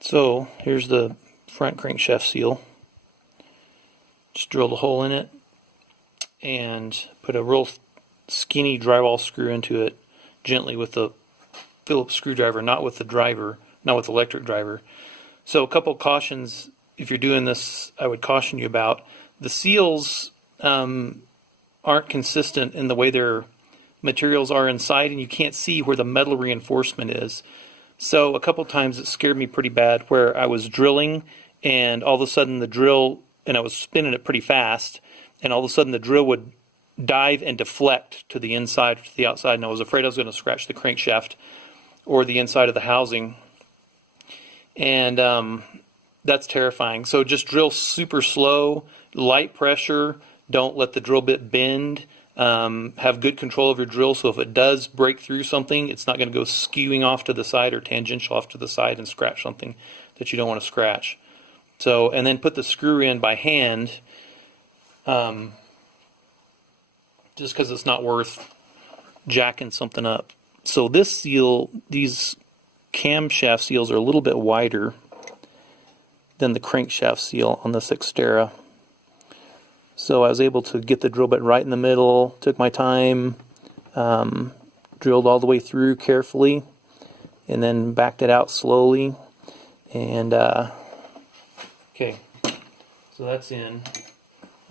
So here's the front crankshaft seal. Just drilled a hole in it and put a real skinny drywall screw into it gently with the Phillips screwdriver, not with the driver, not with the electric driver. So a couple cautions if you're doing this I would caution you about. The seals aren't consistent in the way their materials are inside, and you can't see where the metal reinforcement is. So a couple times it scared me pretty bad where I was drilling and all of a sudden the drill, and I was spinning it pretty fast, and all of a sudden the drill would dive and deflect to the inside or to the outside, and I was afraid I was going to scratch the crankshaft or the inside of the housing. And that's terrifying. So just drill super slow, light pressure, don't let the drill bit bend. Have good control of your drill, so if it does break through something, it's not going to go skewing off to the side or tangential off to the side and scratch something that you don't want to scratch. So, and then put the screw in by hand, just because it's not worth jacking something up. So this seal, these camshaft seals are a little bit wider than the crankshaft seal on this Xterra. So I was able to get the drill bit right in the middle, took my time, drilled all the way through carefully, and then backed it out slowly. And okay, so that's in.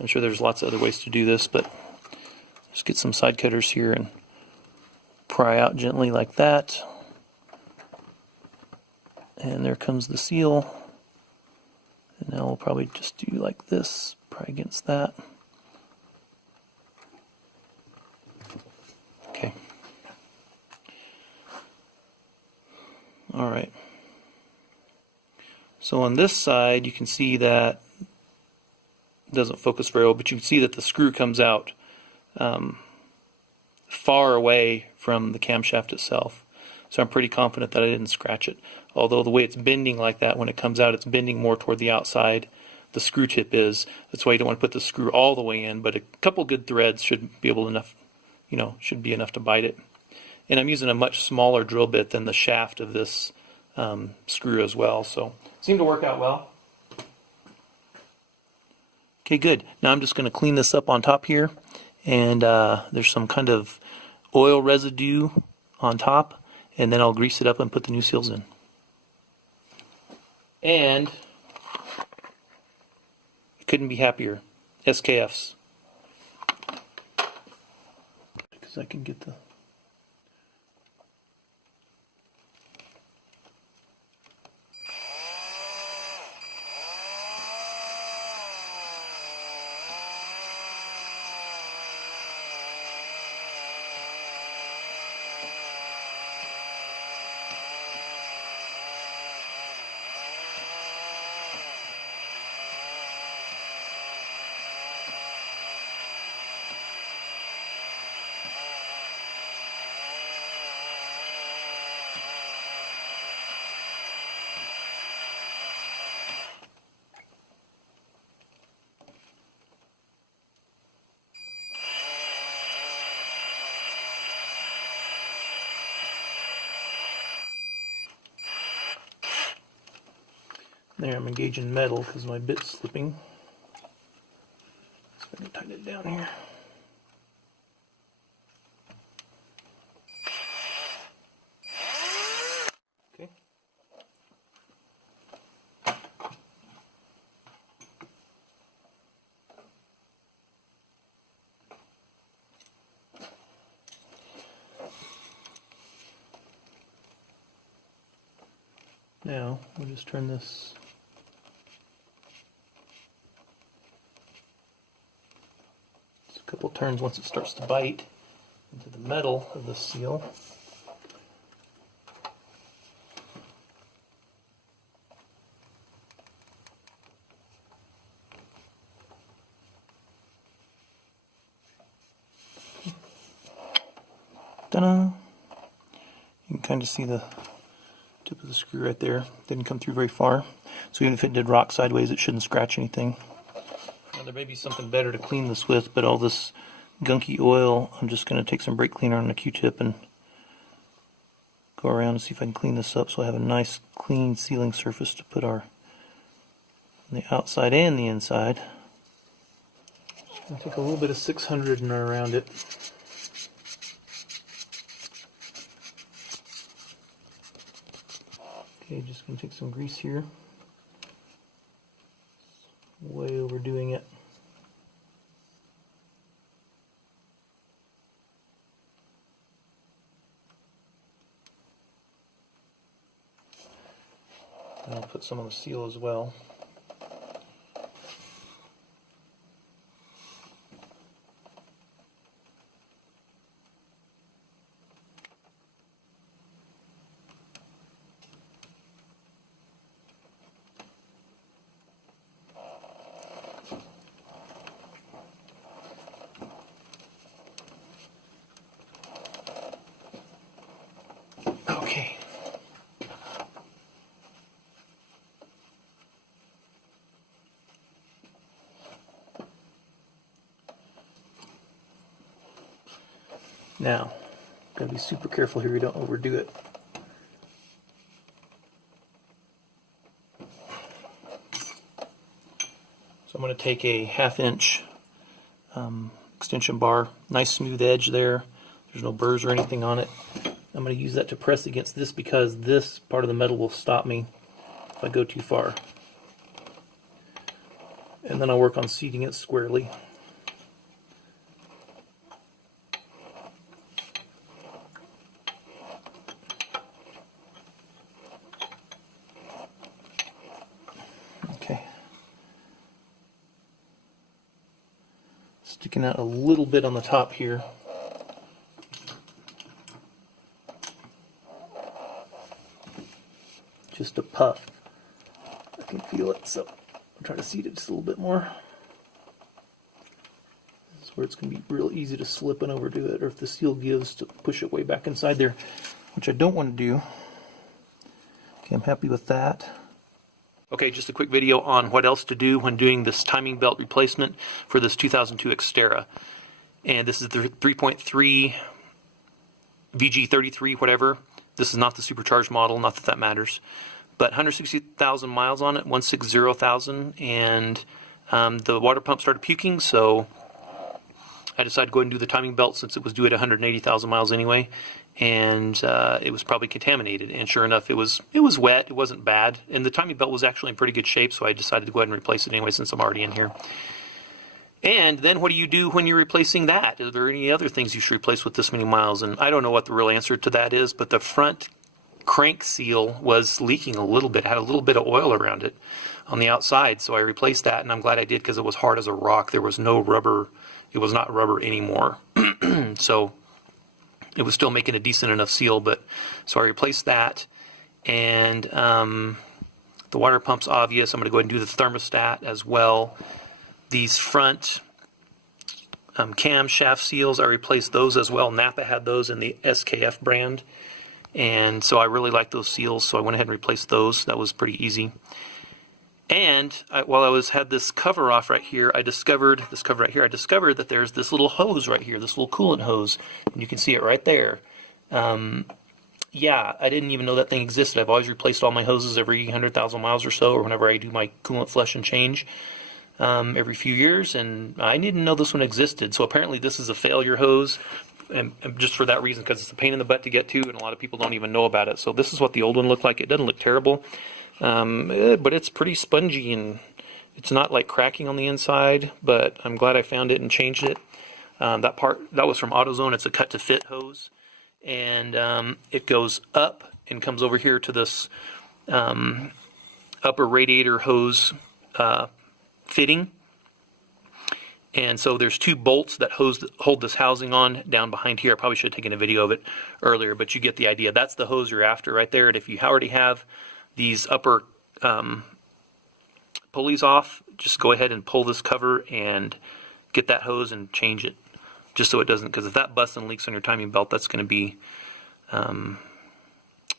I'm sure there's lots of other ways to do this, but just get some side cutters here and pry out gently like that. And there comes the seal. And now we'll probably just do like this, pry against that. Okay. Alright. So on this side you can see that it doesn't focus very well, but you can see that the screw comes out far away from the camshaft itself. So I'm pretty confident that I didn't scratch it. Although the way it's bending like that, when it comes out, it's bending more toward the outside. The screw tip is. That's why you don't want to put the screw all the way in, but a couple good threads should be enough to bite it. And I'm using a much smaller drill bit than the shaft of this screw as well, so it seemed to work out well. Okay, good. Now I'm just going to clean this up on top here, and there's some kind of oil residue on top, and then I'll grease it up and put the new seals in. And I couldn't be happier. SKFs. Because I can get the... There, I'm engaging metal because my bit's slipping. Just going to tighten it down here. Okay. Now, we'll just turn this a couple turns once it starts to bite into the metal of the seal. Ta-da! You can kind of see the tip of the screw right there. Didn't come through very far. So even if it did rock sideways, it shouldn't scratch anything. Now there may be something better to clean this with, but all this gunky oil, I'm just going to take some brake cleaner on a Q-tip and go around and see if I can clean this up so I have a nice clean sealing surface to put our on the outside and the inside. Just going to take a little bit of 600 and around it. Okay, just going to take some grease here. Way overdoing it. And I'll put some on the seal as well. Okay. Now, gotta be super careful here, you don't overdo it. So I'm going to take a 1/2 inch extension bar, nice smooth edge there. There's no burrs or anything on it. I'm going to use that to press against this because this part of the metal will stop me if I go too far. And then I'll work on seating it squarely. Okay. Sticking out a little bit on the top here. Just a puff. I can feel it, so I'll try to seat it just a little bit more. This is where it's going to be real easy to slip and overdo it, or if the seal gives, to push it way back inside there, which I don't want to do. Okay, I'm happy with that. Okay, just a quick video on what else to do when doing this timing belt replacement for this 2002 Xterra. And this is the 3.3 VG33, whatever. This is not the supercharged model, not that that matters. But 160,000 miles on it, 160,000, and the water pump started puking, so I decided to go ahead and do the timing belt since it was due at 180,000 miles anyway, and it was probably contaminated. And sure enough, it was wet. It wasn't bad, and the timing belt was actually in pretty good shape, so I decided to go ahead and replace it anyway since I'm already in here. And then what do you do when you're replacing that? Are there any other things you should replace with this many miles? And I don't know what the real answer to that is, but the front crank seal was leaking a little bit, had a little bit of oil around it on the outside, so I replaced that, and I'm glad I did because it was hard as a rock. There was no rubber. It was not rubber anymore. So it was still making a decent enough seal, but so I replaced that. And the water pump's obvious. I'm going to go ahead and do the thermostat as well. These front camshaft seals, I replaced those as well. Napa had those in the SKF brand, and so I really like those seals, so I went ahead and replaced those. That was pretty easy. And while I had this cover off right here, I discovered that there's this little hose right here, this little coolant hose, and you can see it right there. Yeah, I didn't even know that thing existed. I've always replaced all my hoses every 100,000 miles or so, or whenever I do my coolant flush and change. Every few years, and I didn't know this one existed. So apparently this is a failure hose, and just for that reason, because it's a pain in the butt to get to, and a lot of people don't even know about it. So this is what the old one looked like. It doesn't look terrible, but it's pretty spongy, and it's not like cracking on the inside, but I'm glad I found it and changed it. That was from AutoZone. It's a cut-to-fit hose, and it goes up and comes over here to this upper radiator hose fitting, and so there's two bolts that hold this housing on down behind here. I probably should have taken a video of it earlier, but you get the idea. That's the hose you're after right there, and if you already have these upper pulleys off, just go ahead and pull this cover and get that hose and change it, just so it doesn't, because if that busts and leaks on your timing belt, that's going to be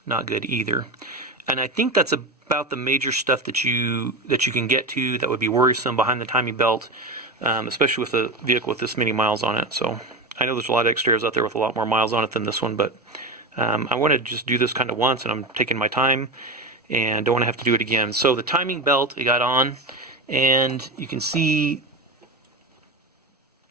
not good either. And I think that's about the major stuff that you can get to that would be worrisome behind the timing belt, especially with a vehicle with this many miles on it. So I know there's a lot of Xterras out there with a lot more miles on it than this one, but I want to just do this kind of once, and I'm taking my time and don't want to have to do it again. So the timing belt it got on, and you can see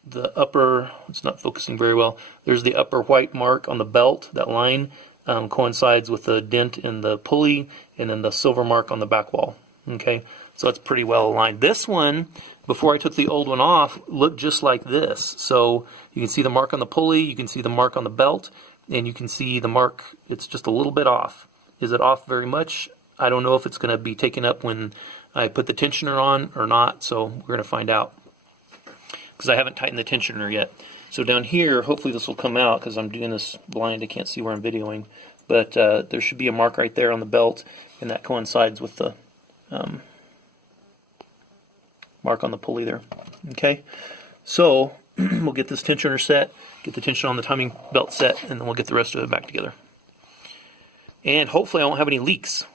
the upper, it's not focusing very well, there's the upper white mark on the belt. That line coincides with the dent in the pulley, and then the silver mark on the back wall. Okay, so that's pretty well aligned. This one, before I took the old one off, looked just like this. So you can see the mark on the pulley, you can see the mark on the belt, and you can see the mark, it's just a little bit off. Is it off very much? I don't know if it's going to be taken up when I put the tensioner on or not, so we're going to find out, because I haven't tightened the tensioner yet. So down here, hopefully this will come out, because I'm doing this blind, I can't see where I'm videoing, but there should be a mark right there on the belt, and that coincides with the mark on the pulley there. Okay, so we'll get this tensioner set, get the tension on the timing belt set, and then we'll get the rest of it back together. And hopefully I won't have any leaks.